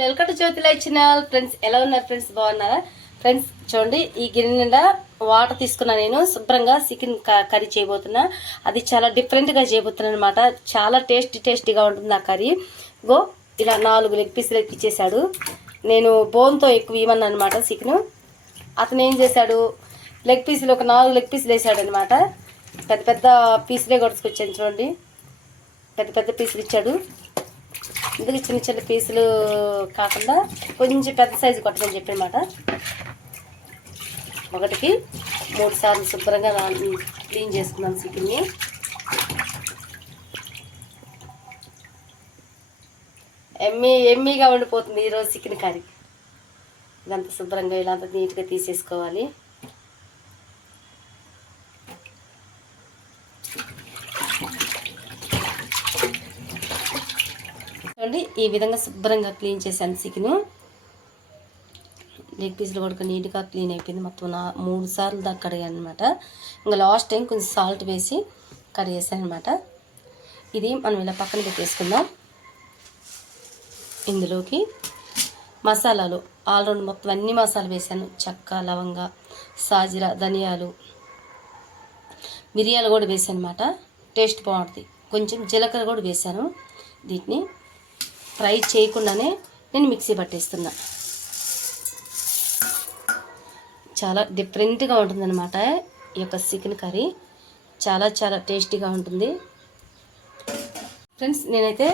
Welcome to Jyothi life channel. Friends ఎలా ఉన్నారు friends? బాగున్నారా ఫ్రెండ్స్? చూడండి, ఈ గిన్నె నిండా వాటర్ తీసుకున్నా. నేను శుభ్రంగా చికెన్ కర్రీ చేయబోతున్నా. అది చాలా డిఫరెంట్గా చేయబోతున్నా అనమాట. చాలా టేస్టీగా ఉంటుంది ఆ కర్రీ. గో ఇలా 4 లెగ్ పీసులు ఎక్కిచ్చేసాడు. నేను బోన్తో ఎక్కువ ఇవ్వను అనమాట చికెను. అతను ఏం చేశాడు, లెగ్ పీసులు ఒక 4 లెగ్ పీసులు వేసాడు అనమాట. పెద్ద పెద్ద పీసులే కొట్టుకొచ్చాను చూడండి. పెద్ద పెద్ద పీసులు ఇచ్చాడు. ఇందుకు చిన్న చిన్న పీసులు కాకుండా కొంచెం పెద్ద సైజు కొట్టమని చెప్పనమాట. ఒకటికి 3 సార్లు శుభ్రంగా క్లీన్ చేసుకున్నాను చికెన్ని. ఎమ్మీగా ఉండిపోతుంది ఈరోజు చికెన్ కర్రీ. ఇదంతా శుభ్రంగా ఇలా అంతా నీట్గా తీసేసుకోవాలి. చూడండి, ఈ విధంగా శుభ్రంగా క్లీన్ చేశాను చికెను. లెగ్ పీసులు కూడా నీట్గా క్లీన్ అయిపోయింది. మొత్తం 3 సార్లు దాకా కడిగాను అనమాట. ఇంకా లాస్ట్ టైం కొంచెం సాల్ట్ వేసి కడిగేసాను అనమాట. ఇది మనం ఇలా పక్కన పెట్టేసుకుందాం. ఇందులోకి మసాలాలు ఆల్రౌండ్ మొత్తం అన్ని మసాలాలు వేసాను. చెక్క, లవంగ, సాజీరా, ధనియాలు, మిరియాలు కూడా వేసాను అనమాట. టేస్ట్ బాగుంటుంది. కొంచెం జీలకర్ర కూడా వేసాను. వీటిని ఫ్రై చేయకుండానే నేను మిక్సీ పట్టేస్తున్నా. చాలా డిఫరెంట్గా ఉంటుందన్నమాట ఈ యొక్క చికెన్ కర్రీ. చాలా టేస్టీగా ఉంటుంది ఫ్రెండ్స్. నేనైతే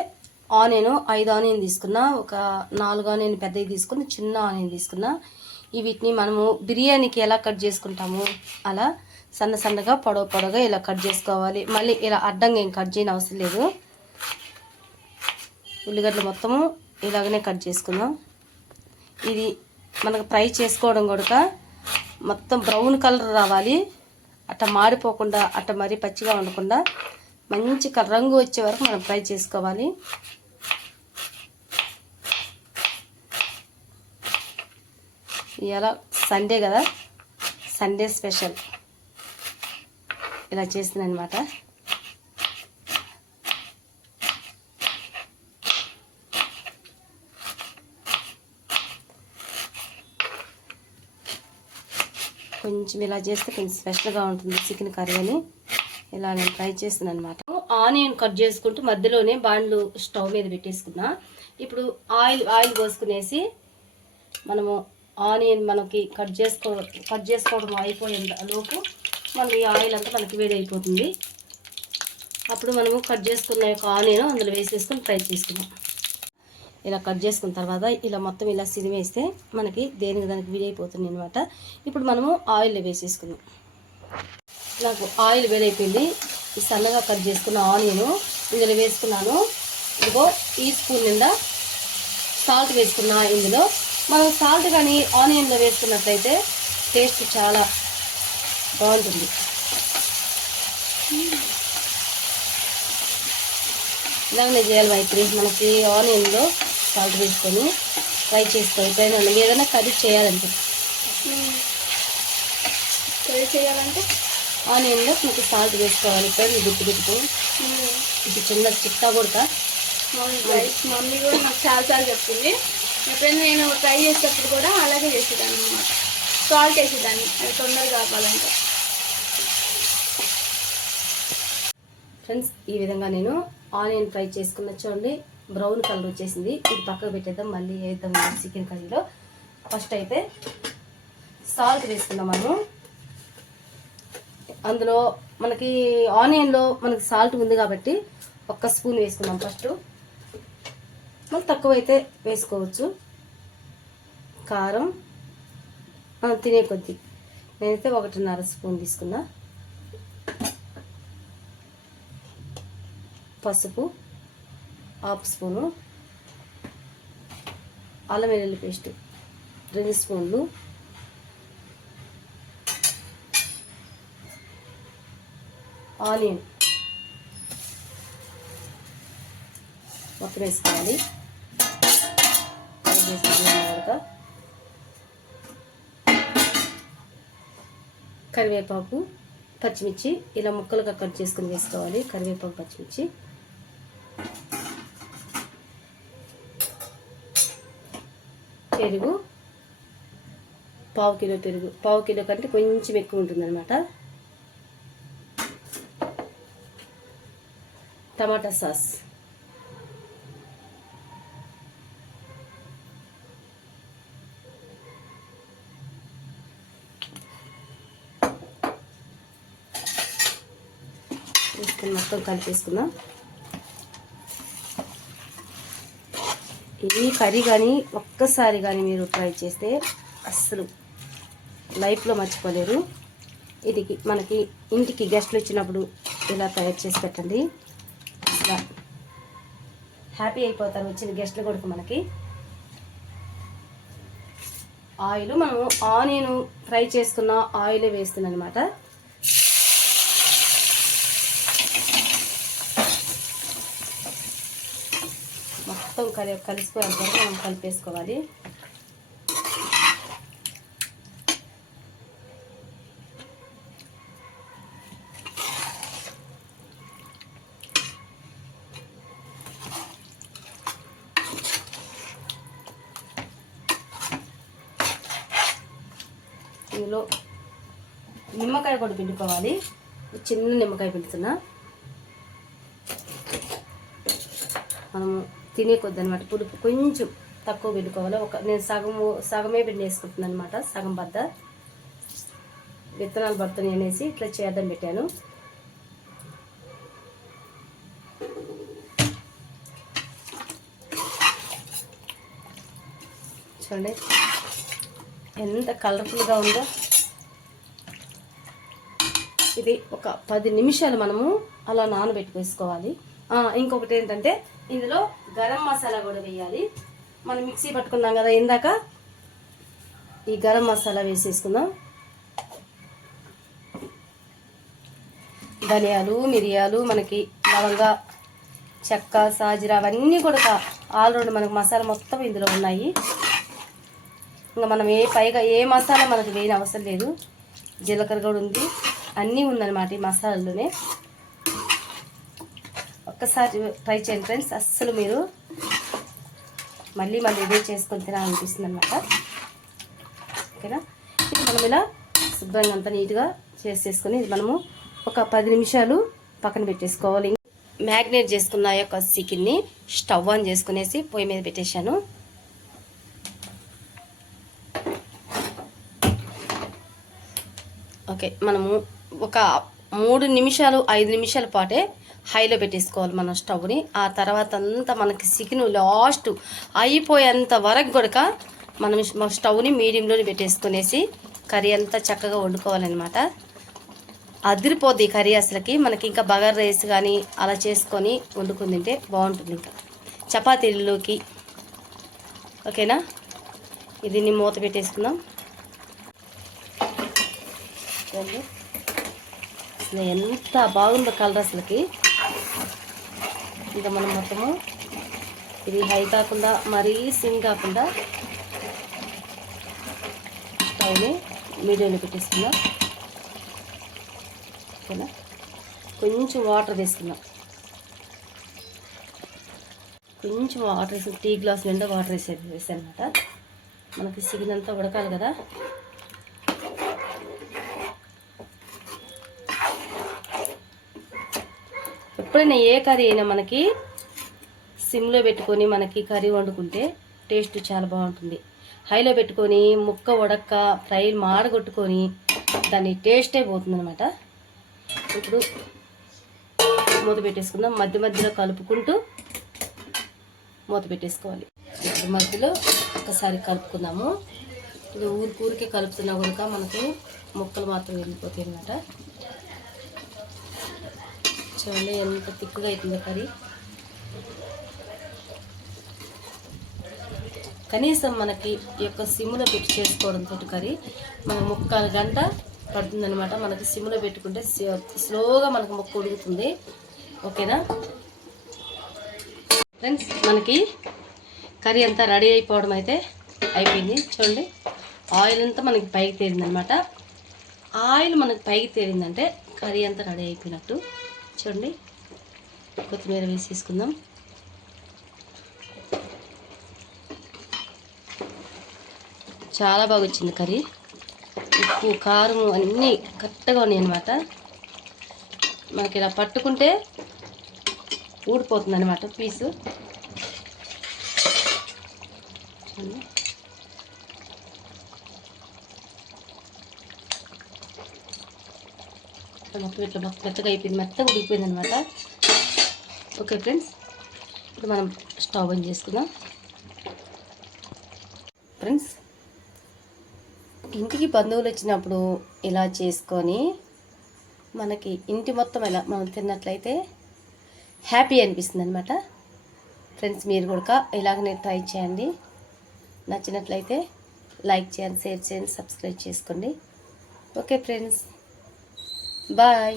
5 ఆనియన్ తీసుకున్నా. ఒక 4 ఆనియన్ పెద్దవి తీసుకుని, చిన్న ఆనియన్ తీసుకున్నా. వీటిని మనము బిర్యానీకి ఎలా కట్ చేసుకుంటాము అలా సన్నగా పొడవుగా ఇలా కట్ చేసుకోవాలి. మళ్ళీ ఇలా అడ్డంగా ఏం కట్ చేయని అవసరం లేదు. ఉల్లిగడ్డలు మొత్తము ఇలాగనే కట్ చేసుకుందాం. ఇది మనకు ఫ్రై చేసుకోవడం కూడా మొత్తం బ్రౌన్ కలర్ రావాలి. అట్ట మాడిపోకుండా, అట్ట మరీ పచ్చిగా ఉండకుండా మంచి రంగు వచ్చే వరకు మనం ఫ్రై చేసుకోవాలి. ఇలా సండే కదా, సండే స్పెషల్ ఇలా చేస్తున్నాను అనమాట. కొంచెం ఇలా చేస్తే కొంచెం స్పెషల్గా ఉంటుంది చికెన్ కర్రీ అని ఇలా నేను ట్రై చేస్తున్నాను అనమాట. ఆనియన్ కట్ చేసుకుంటూ మధ్యలోనే బాండ్లు స్టవ్ మీద పెట్టేసుకున్నా. ఇప్పుడు ఆయిల్ పోసుకునేసి మనము ఆనియన్ మనకి కట్ చేసుకోవడం అయిపోయేంత లోపు మనకి ఈ ఆయిల్ అంతా మనకి వేడి అయిపోతుంది. అప్పుడు మనము కట్ చేసుకున్న యొక్క ఆనియన్ అందులో వేసేసుకొని ఫ్రై చేసుకున్నాం. ఇలా కట్ చేసుకున్న తర్వాత ఇలా మొత్తం ఇలా సిరివేస్తే మనకి దానికి వేడైపోతుంది అనమాట. ఇప్పుడు మనము ఆయిల్ వేసేసుకుందాం. నాకు ఆయిల్ వేడైపోయింది. ఈ సన్నగా కట్ చేసుకున్న ఆనియన్ ఇందులో వేసుకున్నాను. ఇదిగో ఈ స్పూన్ నిండా సాల్ట్ వేసుకున్నా. ఇందులో మనం సాల్ట్ కానీ ఆనియన్లో వేసుకున్నట్లయితే టేస్ట్ చాలా బాగుంటుంది. ఇలాగనే చేయాలి మైత్రి. మనకి ఆనియన్లో సాల్ట్ వేసుకొని ఫ్రై చేసుకోవాలి. ఎప్పుడైనా ఏదైనా కర్రీ చేయాలంటే ఆనియన్లో మనకి సాల్ట్ వేసుకోవాలి. ఇప్పుడు గుర్తుపెట్టుకో. ఇది చిన్న చిట్టా కొడతా. మమ్మీ కూడా నాకు చాలా చెప్తుంది. ఎప్పుడైనా నేను ట్రై చేసేటప్పుడు కూడా అలాగే చేసేదాన్ని అనమాట. సాల్ట్ వేసేదాన్ని అది తొందరగా కావాలంటే. ఫ్రెండ్స్, ఈ విధంగా నేను ఆనియన్ ఫ్రై చేసుకున్న చూడండి, బ్రౌన్ కలర్ వచ్చేసింది. ఇది పక్కకు పెట్టేద్దాం. మళ్ళీ వేద్దాం చికెన్ కర్రీలో. ఫస్ట్ అయితే సాల్ట్ వేసుకున్నాం మనము. అందులో మనకి ఆనియన్లో మనకి సాల్ట్ ఉంది కాబట్టి 1 స్పూన్ వేసుకున్నాం ఫస్ట్. మనం తక్కువైతే వేసుకోవచ్చు. కారం తినే కొద్దీ నేనైతే 1.5 స్పూన్ తీసుకున్నా. పసుపు 1/2 స్పూను. అల్లం వెల్లుల్లి పేస్ట్ 2 స్పూన్లు. ఆనియన్ మొత్తం వేసుకోవాలి. కరివేపాకు, పచ్చిమిర్చి ఇలా ముక్కలుగా కట్ చేసుకుని వేసుకోవాలి. కరివేపాకు, పచ్చిమిర్చి పెరుగు, పావు కిలో పెరుగు, పావు కిలో కంటే కొంచెం ఎక్కువ ఉంటుందన్నమాట. టమాటా సాస్, వేసుకుని మొత్తం కలిపేసుకుందాం. ఈ కర్రీ కానీ ఒక్కసారి కానీ మీరు ట్రై చేస్తే అస్సలు లైఫ్లో మర్చిపోలేరు. ఇది మనకి ఇంటికి గెస్ట్లు వచ్చినప్పుడు ఇలా తయారు చేసి పెట్టండి, అసలు హ్యాపీ అయిపోతారు వచ్చిన గెస్ట్లు కూడా. మనకి ఆయిల్ మనము ఆనియన్ ఫ్రై చేసుకున్న ఆయిలే వేస్తున్నాను అనమాట. మొత్తం కలిసిపోయేంత వరకు మనం కలిపేసుకోవాలి. ఇందులో నిమ్మకాయ కూడా పిండుకోవాలి. చిన్న నిమ్మకాయ పిండుతున్నా. మనము తినే కొద్ది అనమాట, పులుపు కొంచెం తక్కువ పిండుకోవాలి. నేను సగమే పిండి వేసుకుంటున్నాను అనమాట, సగం బద్ద. విత్తనాలు పడుతున్నాయి అనేసి ఇట్లా చేద్దాం పెట్టాను. చూడండి ఎంత కలర్ఫుల్గా ఉందో. ఇది ఒక 10 నిమిషాలు మనము అలా నానబెట్టుకోవాలి. ఇంకొకటి ఏంటంటే ఇందులో గరం మసాలా కూడా వేయాలి. మనం మిక్సీ పట్టుకున్నాం కదా ఇందాక, ఈ గరం మసాలా వేసేసుకుందాం. ధనియాలు, మిరియాలు, మనకి లవంగా, చెక్క, సాజీరా అవన్నీ కూడా ఆల్రెడీ మనకు మసాలా మొత్తం ఇందులో ఉన్నాయి. ఇంకా మనం పైగా ఏ మసాలా మనకు వేయని అవసరం లేదు. జీలకర్ర కూడా ఉంది, అన్నీ ఉందన్నమాట ఈ మసాలాలోనే. ఒక్కసారి ట్రై చేయండి ఫ్రెండ్స్, అస్సలు మీరు మళ్ళీ ఇదే చేసుకొని తినాలనిపిస్తుంది అనమాట. ఓకేనా? మనం ఇలా శుభ్రంగా అంతా నీట్గా చేసేసుకొని మనము ఒక 10 నిమిషాలు పక్కన పెట్టేసుకోవాలి. మ్యాగ్నేట్ చేసుకున్న యొక్క చికెన్ని స్టవ్ ఆన్ చేసుకునేసి పొయ్యి మీద పెట్టేశాను. ఓకే, మనము ఒక 3 నిమిషాలు 5 నిమిషాల పాటే హైలో పెట్టేసుకోవాలి మనం స్టవ్ని. ఆ తర్వాత అంతా మనకి చికెన్ లాస్ట్ అయిపోయేంత వరకు కూడా మనం స్టవ్ని మీడియంలోనే పెట్టేసుకునేసి కర్రీ అంతా చక్కగా వండుకోవాలన్నమాట. అదిరిపోద్ది కర్రీ అసలుకి. మనకి ఇంకా బగారా రైస్ కానీ అలా చేసుకొని వండుకుని తింటే బాగుంటుంది, ఇంకా చపాతీల్లోకి. ఓకేనా? ఇది మూత పెట్టేసుకుందాం. అసలు ఎంత బాగుందో కలర్ అసలుకి. ఇంకా మనం మొత్తము ఇది హై కాకుండా మరీ సిమ్ కాకుండా స్టవ్ని మీడియంలో పెట్టేసుకుందాం. ఓకేనా? కొంచెం వాటర్ వేసుకుందాం. కొంచెం వాటర్ వేసి టీ గ్లాస్ నిండా వాటర్ వేసానమాట. మనకి చికెన్ అంతా ఉడకాలి కదా. ఎప్పుడైనా ఏ కర్రీ అయినా మనకి సిమ్లో పెట్టుకొని మనకి కర్రీ వండుకుంటే టేస్ట్ చాలా బాగుంటుంది. హైలో పెట్టుకొని ముక్క ఉడక్క ఫ్రై మాడగొట్టుకొని దాని టేస్టే పోతుంది అనమాట. ఇప్పుడు మూత పెట్టేసుకుందాం. మధ్య మధ్యలో కలుపుకుంటూ మూత పెట్టేసుకోవాలి. ఇప్పుడు మధ్యలో ఒకసారి కలుపుకుందాము. ఇది ఊరికే కలుపుతున్నా కూడా మనకి ముక్కలు మాత్రం వెళ్ళిపోతాయి అన్నమాట. చూడండి ఎంత తిక్కుగా అవుతుందో కర్రీ. కనీసం మనకి ఈ యొక్క సిమ్లో పెట్టి చేసుకోవడంతో కర్రీ మనకు 3/4 గంట పడుతుందనమాట. మనకి సిమ్లో పెట్టుకుంటే స్లోగా మనకు ముక్క ఉడుకుతుంది. ఓకేనా ఫ్రెండ్స్? మనకి కర్రీ అంతా రెడీ అయిపోవడం అయితే అయిపోయింది. చూడండి ఆయిల్ అంతా మనకి పైకి తేలిందనమాట. ఆయిల్ మనకి పైకి తేలిందంటే కర్రీ అంతా రెడీ అయిపోయినట్టు. చూడండి కొత్తిమీర వేసేసుకుందాం. చాలా బాగా వచ్చింది కర్రీ. ఉప్పు కారం అన్నీ కరెక్ట్గా ఉన్నాయి అన్నమాట. మనకి ఇలా పట్టుకుంటే ఊడిపోతుంది అనమాట పీసు. మొత్తం ఇట్లా మెత్తగా అయిపోయింది, మెత్తగా ఉడికిపోయింది అనమాట. ఓకే ఫ్రెండ్స్, ఇప్పుడు మనం స్టవ్ ఆన్ చేసుకుందాం. ఫ్రెండ్స్, ఇంటికి బంధువులు వచ్చినప్పుడు ఇలా చేసుకొని మనకి ఇంటి మొత్తం ఇలా మనం తిన్నట్లయితే హ్యాపీ అనిపిస్తుంది అనమాట. ఫ్రెండ్స్, మీరు కూడా ఇలాగనే ట్రై చేయండి. నచ్చినట్లయితే లైక్ చేయండి, షేర్ చేయండి, సబ్స్క్రైబ్ చేసుకోండి. Okay friends, bye.